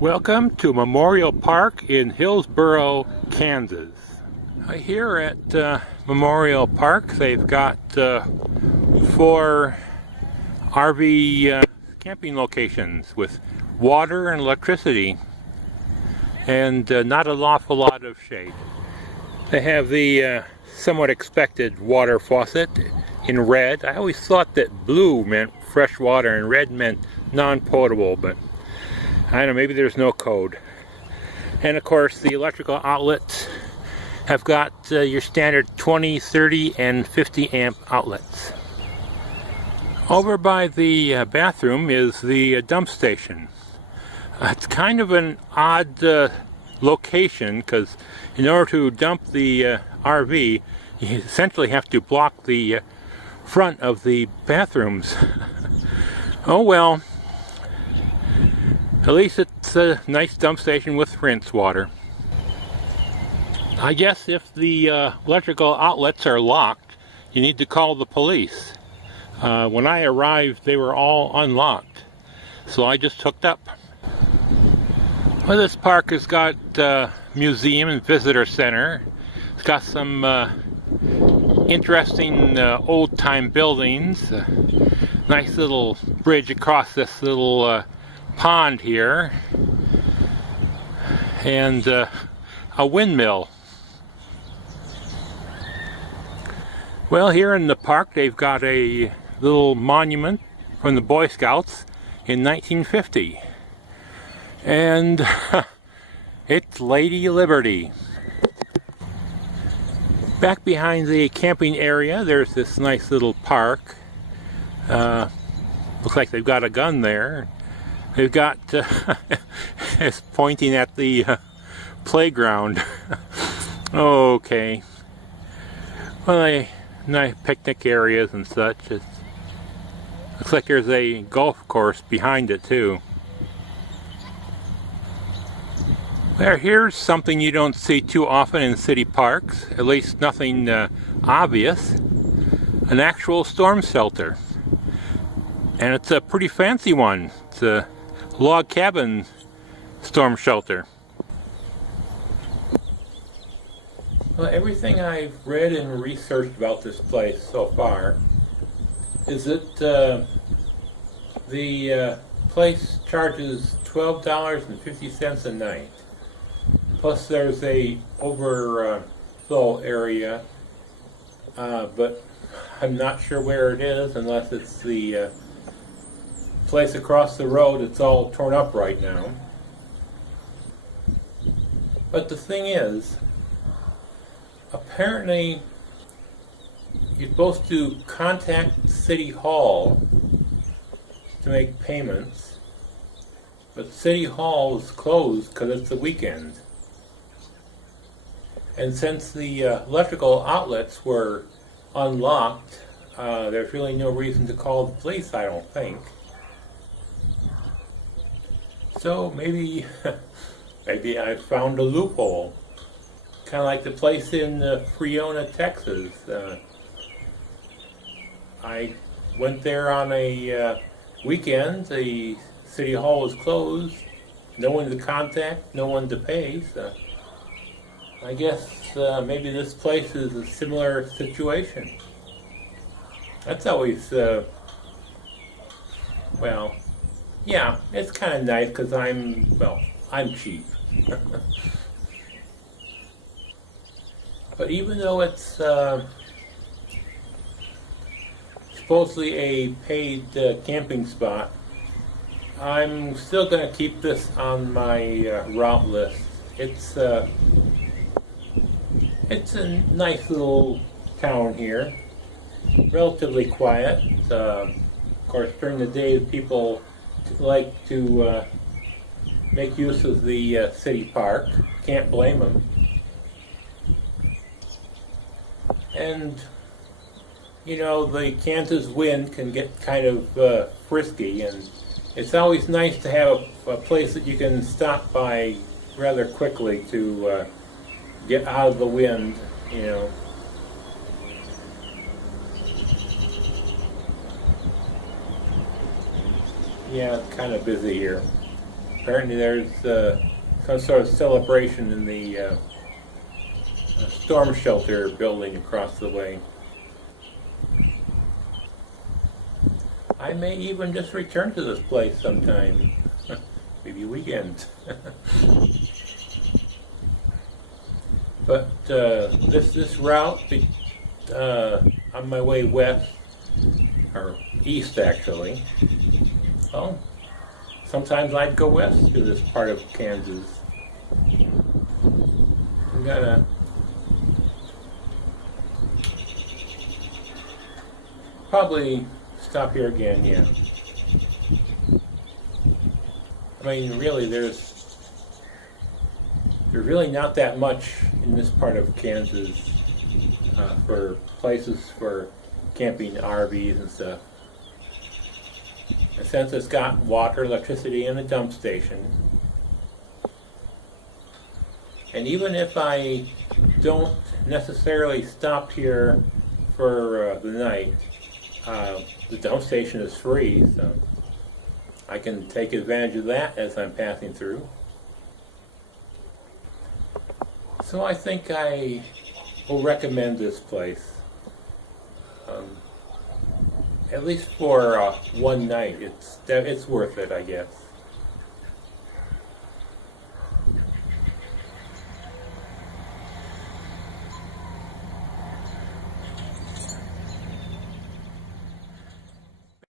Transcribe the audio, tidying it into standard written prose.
Welcome to Memorial Park in Hillsboro, Kansas. Here at Memorial Park, they've got 4 RV camping locations with water and electricity, and not an awful lot of shade. They have the somewhat expected water faucet in red. I always thought that blue meant fresh water and red meant non-potable, but I don't know, maybe there's no code. And of course the electrical outlets have got your standard 20, 30, and 50 amp outlets. Over by the bathroom is the dump station. It's kind of an odd location, because in order to dump the RV, you essentially have to block the front of the bathrooms. Oh well. At least it's a nice dump station with rinse water. I guess if the electrical outlets are locked, you need to call the police. When I arrived, they were all unlocked, so I just hooked up. Well, this park has got museum and visitor center. It's got some interesting old-time buildings. Nice little bridge across this little pond here, and a windmill. Well, here in the park they've got a little monument from the Boy Scouts in 1950, and it's Lady Liberty. Back behind the camping area there's this nice little park. Looks like they've got a gun there. They've got it's pointing at the playground. Okay. Well, nice picnic areas and such. Looks like there's a golf course behind it too. Well, here's something you don't see too often in city parks, at least nothing obvious. An actual storm shelter. And it's a pretty fancy one. It's a log cabin storm shelter. Well, everything I've read and researched about this place so far is that the place charges $12.50 a night. Plus there's a overflow area, but I'm not sure where it is unless it's the place across the road. It's all torn up right now. But the thing is, apparently you're supposed to contact City Hall to make payments, but City Hall is closed because it's the weekend. And since the electrical outlets were unlocked, there's really no reason to call the police, I don't think. So maybe I found a loophole. Kind of like the place in Freona, Texas. I went there on a weekend. The City Hall was closed. No one to contact, no one to pay. So I guess maybe this place is a similar situation. That's always, well, yeah, it's kind of nice because I'm cheap. But even though it's supposedly a paid camping spot, I'm still going to keep this on my route list. It's a nice little town here, relatively quiet. Of course, during the day people like to make use of the city park. Can't blame them. And you know, the Kansas wind can get kind of frisky, and it's always nice to have a place that you can stop by rather quickly to get out of the wind, you know. Yeah, it's kind of busy here. Apparently there's some sort of celebration in the storm shelter building across the way. I may even just return to this place sometime. Maybe weekends. But this route on my way west, or east actually, well, sometimes I'd go west to this part of Kansas. I'm gonna probably stop here again, yeah. I mean, really, there's really not that much in this part of Kansas for places for camping RVs and stuff. And since it's got water, electricity, and a dump station, and even if I don't necessarily stop here for the night, the dump station is free, so I can take advantage of that as I'm passing through. So I think I will recommend this place, at least for one night. It's worth it, I guess.